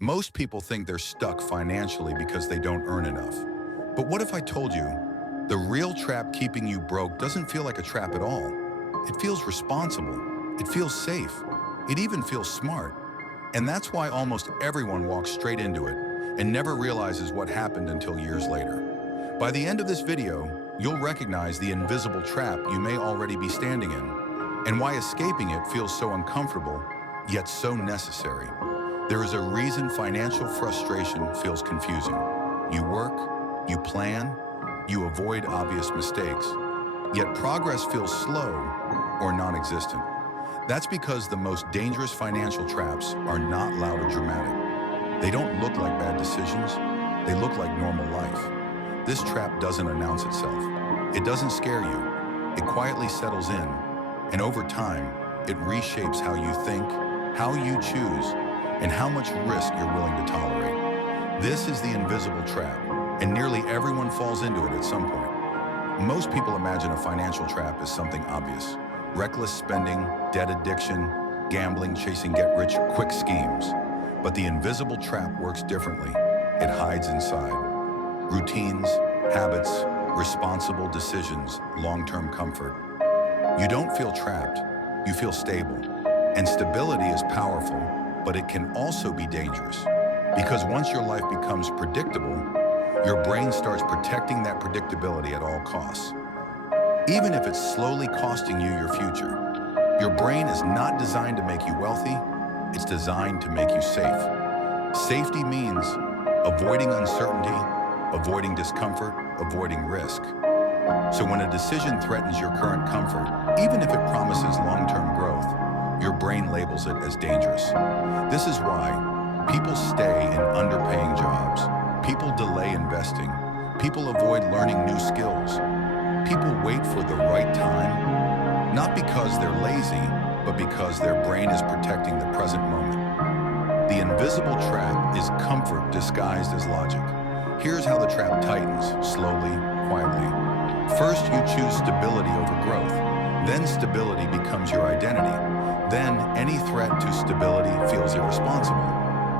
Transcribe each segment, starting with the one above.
Most people think they're stuck financially because they don't earn enough. But what if I told you the real trap keeping you broke doesn't feel like a trap at all? It feels responsible. It feels safe. It even feels smart. And that's why almost everyone walks straight into it and never realizes what happened until years later. By the end of this video, you'll recognize the invisible trap you may already be standing in and why escaping it feels so uncomfortable, yet so necessary. There is a reason financial frustration feels confusing. You work, you plan, you avoid obvious mistakes, yet progress feels slow or non-existent. That's because the most dangerous financial traps are not loud or dramatic. They don't look like bad decisions, they look like normal life. This trap doesn't announce itself. It doesn't scare you. It quietly settles in, and over time, it reshapes how you think, how you choose, and how much risk you're willing to tolerate. This is the invisible trap, and nearly everyone falls into it at some point. Most people imagine a financial trap as something obvious. Reckless spending, debt addiction, gambling, chasing get-rich-quick schemes. But the invisible trap works differently. It hides inside. Routines, habits, responsible decisions, long-term comfort. You don't feel trapped, you feel stable. And stability is powerful, but it can also be dangerous. Because once your life becomes predictable, your brain starts protecting that predictability at all costs. Even if it's slowly costing you your future. Your brain is not designed to make you wealthy, it's designed to make you safe. Safety means avoiding uncertainty, avoiding discomfort, avoiding risk. So when a decision threatens your current comfort, even if it promises long-term growth, your brain labels it as dangerous. This is why people stay in underpaying jobs, people delay investing, people avoid learning new skills, people wait for the right time, not because they're lazy, but because their brain is protecting the present moment. The invisible trap is comfort disguised as logic. Here's how the trap tightens, slowly, quietly. First, you choose stability over growth. Then stability becomes your identity. Then any threat to stability feels irresponsible.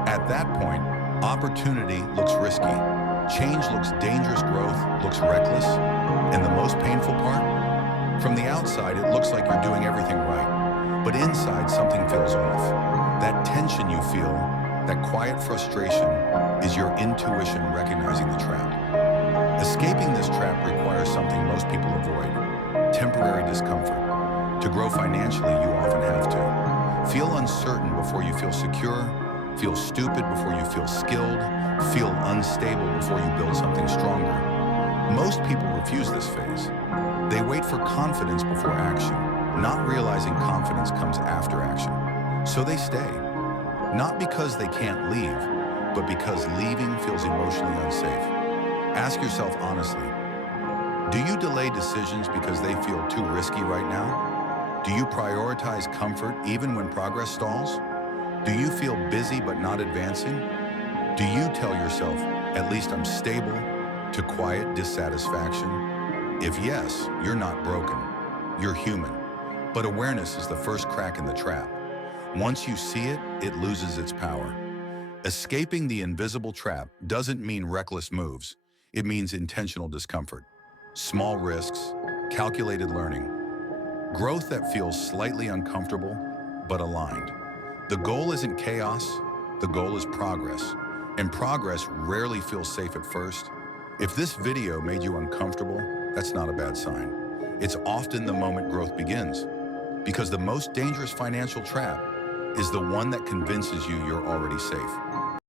At that point, opportunity looks risky. Change looks dangerous, growth looks reckless. And the most painful part? From the outside, it looks like you're doing everything right. But inside, something feels off. That tension you feel, that quiet frustration, is your intuition recognizing the trap. Escaping this trap requires something most people avoid: temporary discomfort. To grow financially, you often have to feel uncertain before you feel secure, feel stupid before you feel skilled, feel unstable before you build something stronger. Most people refuse this phase. They wait for confidence before action, not realizing confidence comes after action. So they stay, not because they can't leave, but because leaving feels emotionally unsafe. Ask yourself honestly, do you delay decisions because they feel too risky right now? Do you prioritize comfort even when progress stalls? Do you feel busy but not advancing? Do you tell yourself, at least I'm stable, to quiet dissatisfaction? If yes, you're not broken. You're human. But awareness is the first crack in the trap. Once you see it, it loses its power. Escaping the invisible trap doesn't mean reckless moves. It means intentional discomfort. Small risks, calculated learning. Growth that feels slightly uncomfortable, but aligned. The goal isn't chaos, the goal is progress. And progress rarely feels safe at first. If this video made you uncomfortable, that's not a bad sign. It's often the moment growth begins. Because the most dangerous financial trap is the one that convinces you you're already safe.